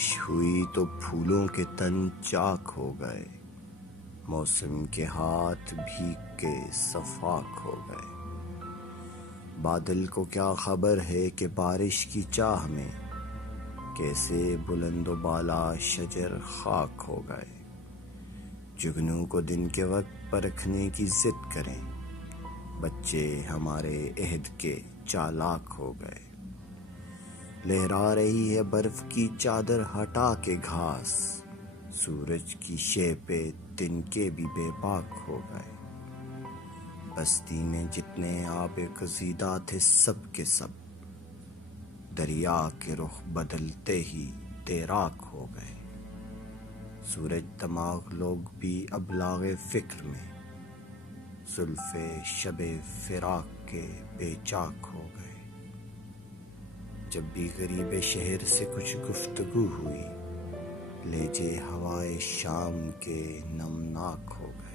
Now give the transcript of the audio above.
بارش ہوئی تو پھولوں کے تن چاک ہو گئے، موسم کے ہاتھ بھیگ کے صفاک ہو گئے۔ بادل کو کیا خبر ہے کہ بارش کی چاہ میں کیسے بلند و بالا شجر خاک ہو گئے۔ جگنو کو دن کے وقت پرکھنے کی ضد کریں، بچے ہمارے عہد کے چالاک ہو گئے۔ لہرا رہی ہے برف کی چادر ہٹا کے گھاس، سورج کی شے پہ تنکے بھی بے باک ہو گئے۔ بستی میں جتنے آب گزیدہ تھے سب کے سب دریا کے رخ بدلتے ہی تیراک ہو گئے۔ سورج دماغ لوگ بھی ابلاغ فکر میں زلف شب فراق کے بے چاک ہو گئے۔ جب بھی غریب شہر سے کچھ گفتگو ہوئی، لہجے ہوائے شام کے نمناک ہو گئے۔